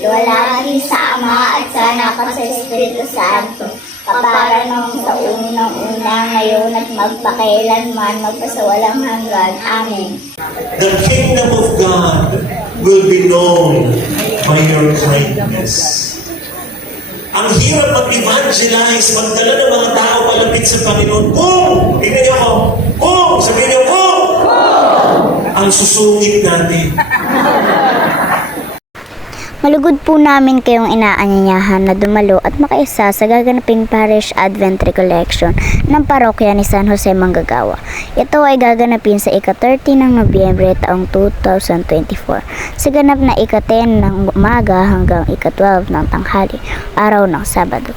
Iwalagi sa Ama at sa Anak at sa Espiritu Santo, kapara nung sa unang-una, ngayon at magpakailanman, magpasawalang hanggan. Amen. The kingdom of God will be known by your kindness. Ang hirap mag-evangelize, magdala ng mga tao palapit sa Panginoon. Kung! Tingnan niyo ako. Kung! Sabihin niyo, kung! Ang susungit natin. Malugod po namin kayong inaanyayahan na dumalo at makiisa sa gaganaping Parish Advent Recollection ng Parokya ni San Jose Manggagawa. Ito ay gaganapin sa ika-30 ng Nobyembre taong 2024 sa ganap na ika-10 ng umaga hanggang ika-12 ng tanghali, araw ng Sabado.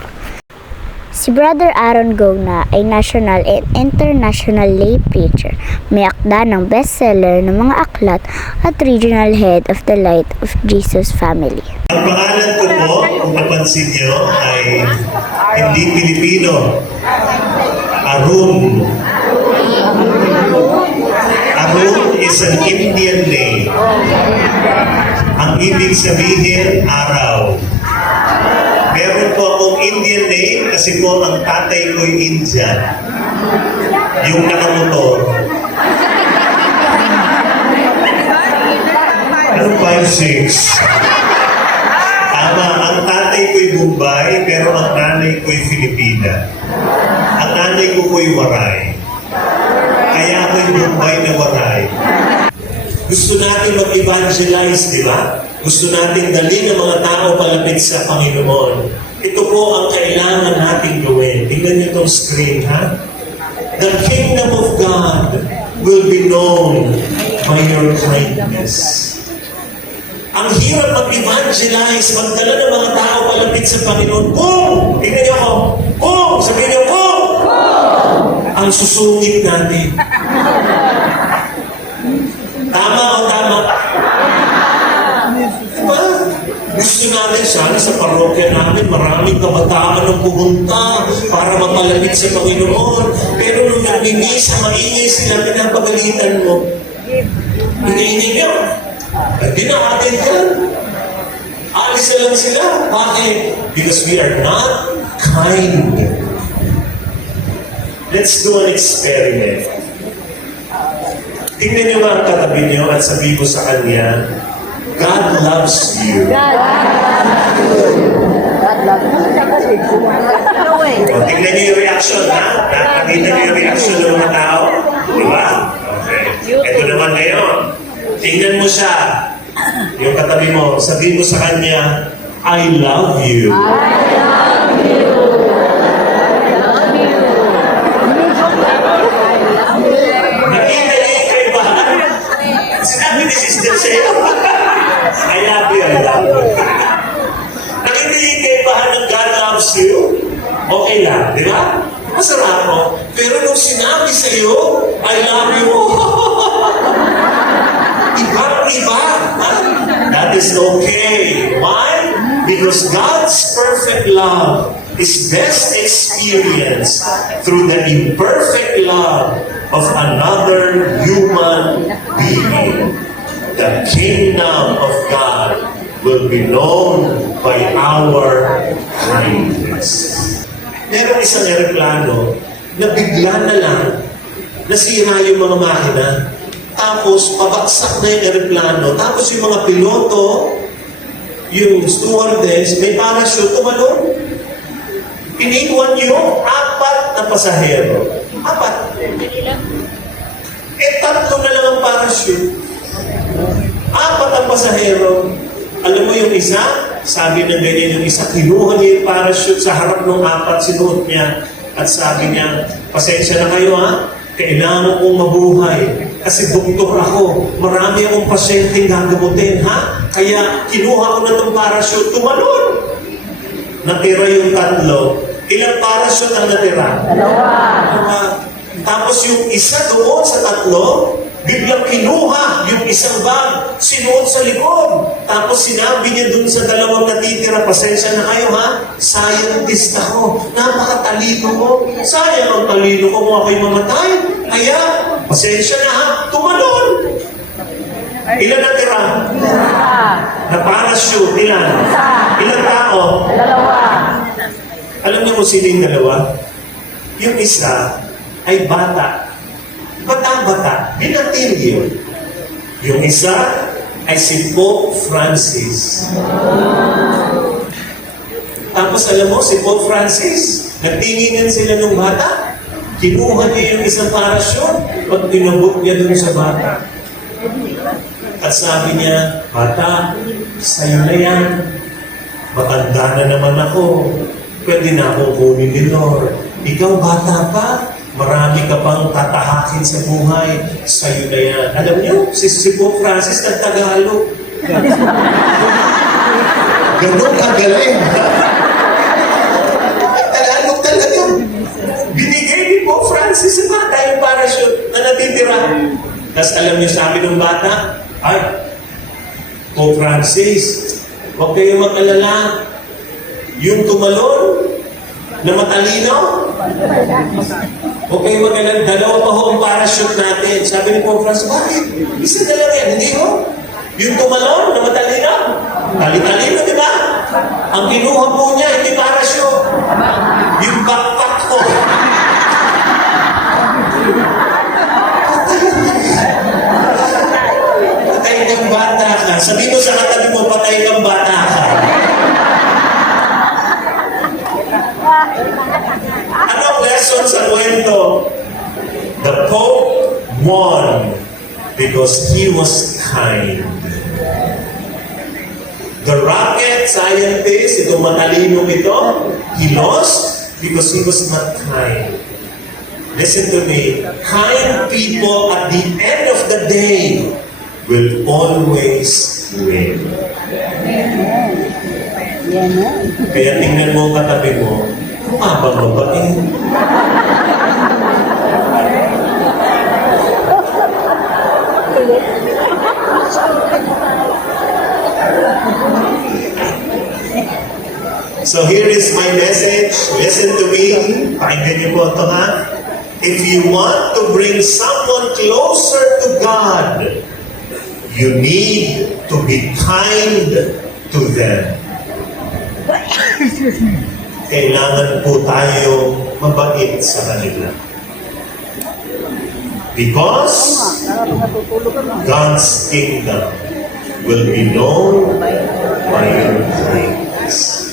Si Brother Aaron Gogna ay national and international lay preacher, may akda ng bestseller ng mga aklat at regional head of the Light of Jesus Family. Ang pangalan ko po, kung napansin nyo, ay hindi Pilipino. Arun. Arun is an Indian name. Ang ibig sabihin, araw. Meron po akong Indian name kasi po ang tatay ko'y Indian. Yung nakamotor. Ano 5'6"? Tama, ang tatay ko'y Bombay, pero ang nanay ko'y Filipina. Ang nanay ko ko'y Waray. Kaya ako'y Bombay na Waray. Gusto natin mag-evangelize, di ba? Gusto natin dalhin ang mga tao palapit sa Panginoon. Ito po ang kailangan nating gawin. Tingnan niyo itong screen, ha? The kingdom of God will be known by your kindness. Ang hirap mag-evangelize, magdala ng mga tao palapit sa Panginoon. Kung! Tingnan niyo ako. Kung! Sabihin niyo, kung! Ang susungit natin. Tama o tama? Diba? Gusto natin sana sa parokya namin, maraming kabataan ang pumunta para mapalapit sa Panginoon. Pero nung nagmimisa, maingay sila, pinapagalitan mo. Hinihingi niyo. Hindi na atin yan. Alis na lang sila. Bakit? Because we are not kind. Let's do an experiment. Tingnan niyo mga katabi niyo at sabihin mo sa kanya, God loves you. God loves you. Tingnan niyo yung reaction, ha? Nakakita niyo yung reaction ng mga tao? Di ba? Okay. Ito naman ngayon. Tingnan mo siya. Yung katabi mo, sabihin mo sa kanya, I love you. I love you. Nakita niyo yung kaibahan? Sinabi ni Sister sa'yo. I love you, I love you. Nakita niyo yung kaibahan ng God loves you? Okay lang, di ba? Masarap mo. Pero nung sinabi sa'yo, I love you, iba. That is okay. Why? Because God's perfect love is best experienced through the imperfect love of another human being. The kingdom of God will be known by our kindness. Meron isang eroplano na bigla na lang nasira yung mga makina. Tapos, pabagsak na yung aeroplano. Tapos yung mga piloto, yung stewardess, may parachute, tumalon. Iniwan yung 4 na pasahero. 4. Tatlo na lang ang parachute. 4 ang pasahero. Alam mo yung isa, sabi ng ganyan yung isa, kinuha niya yung parachute sa harap ng 4, sinuot niya. At sabi niya, pasensya na kayo ha, kailangan kong mabuhay. Kasi doktor ako, marami akong pasyenteng gagamutin, ha? Kaya kinuha ko na itong parachute, tumalon. Natira yung 3. Ilang parachute ang natira? 2. Tapos yung isa doon sa 3, biglang kinuha yung isang bag, sinuot sa likod. Tapos sinabi niya dun sa 2 natitira, pasensya na kayo ha, scientist ako, napakatalino ko. Sayang ang talino ko kung ako'y mamatay. Kaya, pasensya na ha, tumalon. Ilan na tira? Na parachute, ilan? Ilang tao? Dalawa. Alam niyo kung sino yung dalawa? Yung isa ay bata. Bata-bata. Binatil yun. Yung isa ay si Pope Francis. Tapos alam mo, si Pope Francis, nagtinginan sila ng bata. Kinuha niya yung isang parachute at pinabot niya dun sa bata. At sabi niya, bata, sa'yo na yan. Matanda na naman ako. Pwede na akong kunin ni Lord. Ikaw bata pa, marami ka pang tatahakin sa buhay. Sa'yo na yan. Alam niyo, si Pope Francis nagtagalog. Ganun kagaling. Nagtagalog talaga. Binigay ni Pope Francis sa bata yung parachute na natitira. Tapos alam niyo, sabi ng bata, ay, Pope Francis, huwag kayong mag-alala. Yung tumalon na matalino, huwag kayong mag-alala. Dalawa pa ho ang parachute natin. Sabi ni Pope Francis, bakit? Isa na lang yan, hindi ho? Yung tumalon na matalino, tali-talino, di ba? Ang kinuha po niya, hindi parachute. Yung backpack ko. Patay kang bata ka. Sabi mo sa katabi mo, patay kang bata ka. Anong lesson sa kwento? The Pope won because he was kind. The rocket scientist, itong matalino ito, he lost because he was not kind. Listen to me. Kind people at the end of the day will always win. Kaya tingnan mo ang katabi mo, mukha bang mabait? So here is my message. Listen to me. Pakinggan niyo po ito ha. If you want to bring someone closer to God, you need to be kind to them. Kailangan po tayo mabait sa kanila. Because God's kingdom will be known by your kindness.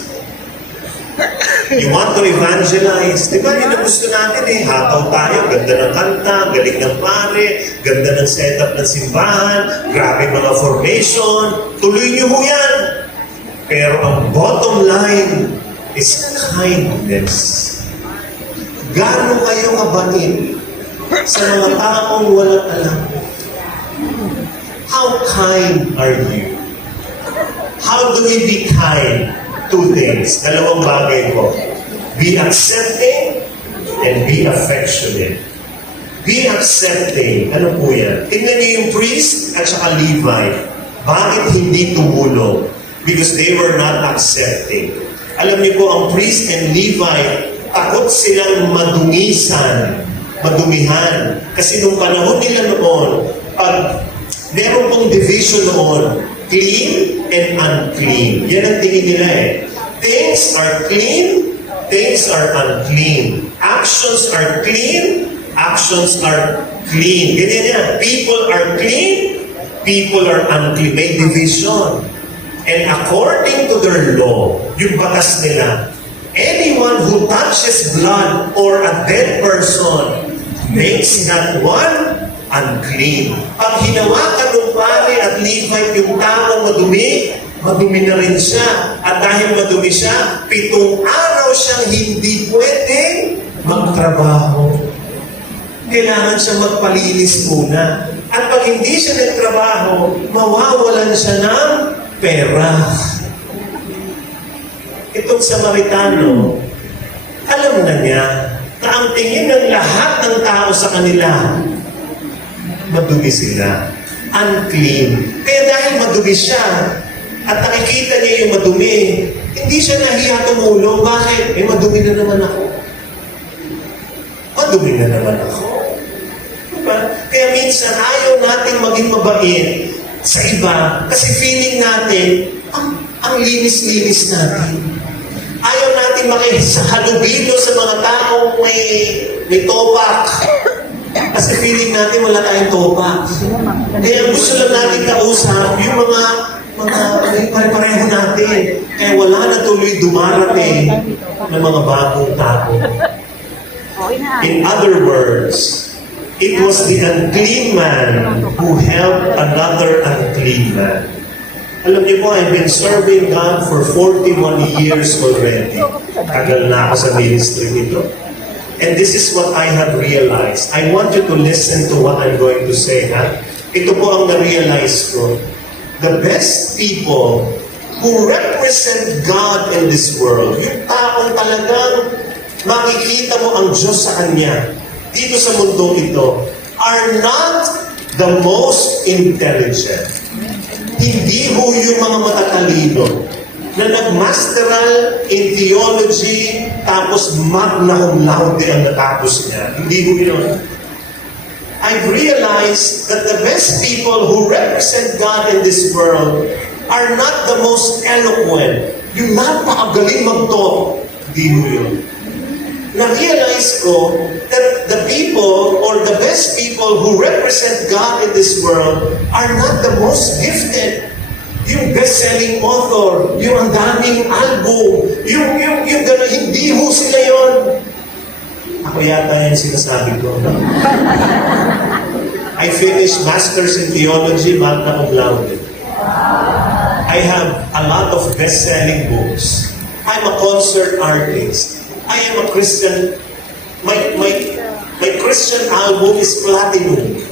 You want to evangelize. Di ba, yun ang gusto natin eh. Hataw tayo, ganda ng kanta, galing ng pare, ganda ng setup ng simbahan, grabe mga formation. Tuloy niyo ho yan. Pero ang bottom line is kindness. Gaano kayo kabait sa mga taong walang alam? How kind are you? How do we be kind? Two things. Dalawang bagay ko. Be accepting and be affectionate. Be accepting. Ano po yan? Tingnan niyo yung priest at saka Levite. Bakit hindi tumulong? Because they were not accepting. Alam niyo po, ang priest and Levite, takot silang madumihan. Kasi nung panahon nila noon, pag meron pong division noon, clean and unclean. Yan ang tingin nila eh. Things are clean, things are unclean. Actions are clean, actions are clean. Ganyan yan. People are clean, people are unclean. May division. And according to their law, yung batas nila, anyone who touches blood or a dead person makes that one unclean. Pag hinawakan ng pare at Levite yung taong madumi, madumi na rin siya. At dahil madumi siya, 7 araw siyang hindi pwedeng magtrabaho. Kailangan siya magpalinis muna. At pag hindi siya nagtrabaho, mawawalan siya ng pera. Itong Samaritano, alam na niya na ang tingin ng lahat ng tao sa kanila, madumi sila. Unclean. Kaya dahil madumi siya, at nakikita niya yung madumi, hindi siya nahiya tumulong. Bakit? Eh, madumi na naman ako. Madumi na naman ako. Diba? Kaya minsan ayaw natin maging mabait sa iba kasi feeling natin, ang linis-linis natin. Ayaw natin makihalubilo sa mga taong may topak. Kasi feeling natin wala tayong topak. Kaya gusto lang natin kausap yung mga pare-pareho natin. Kaya wala na tuloy dumarating ng mga bagong tao. In other words, it was the unclean man who helped another unclean man. Alam niyo po, I've been serving God for 41 years already. Tagal na ako sa ministry nito. And this is what I have realized. I want you to listen to what I'm going to say. Ha? Ito po ang na-realize ko. The best people who represent God in this world, yung taong talagang makikita mo ang Diyos sa Kanya, dito sa mundong ito, are not the most intelligent. Hindi ho yung mga matatalino na nagmasteral in theology tapos magna cum laude ang natapos niya. Hindi ho yun. I've realized that the best people who represent God in this world are not the most eloquent. Yung napakagaling mag-talk. Hindi ho yun. Na-realize ko that the people or the best people who represent God in this world are not the most gifted. Yung best-selling author, yung ang daming album, yung gano'n, hindi ho sila yun. Ako yata yan sinasabi ko. No? I finished Masters in Theology, magna cum laude. I have a lot of best-selling books. I'm a concert artist. I am a Christian. My Christian album is platinum.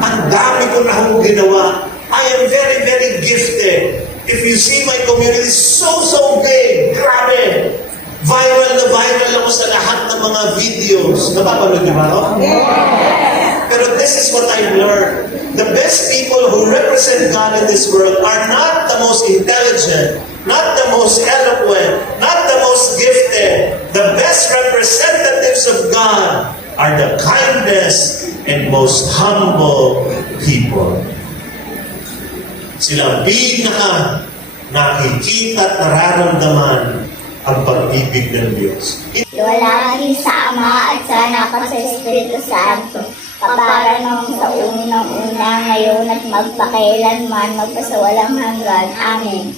Ang dami ko na akong ginawa. I am very, very gifted. If you see my community, so big. Grabe. Viral na viral ako sa lahat ng mga videos. Napapanood niyo ba ako? Pero this is what I've learned. The best people who represent God in this world are not the most intelligent, not the most eloquent, not the most gifted. The best representatives of God are the kindest and most humble people. Sila pinaka nakikita at nararamdaman ang pag-ibig ng Diyos. Iwalagi sa Ama at sa Anak at sa Espiritu Santo, kapara nung sa unang-una, ngayon at magpakailanman, magpasawalang hanggan. Amen.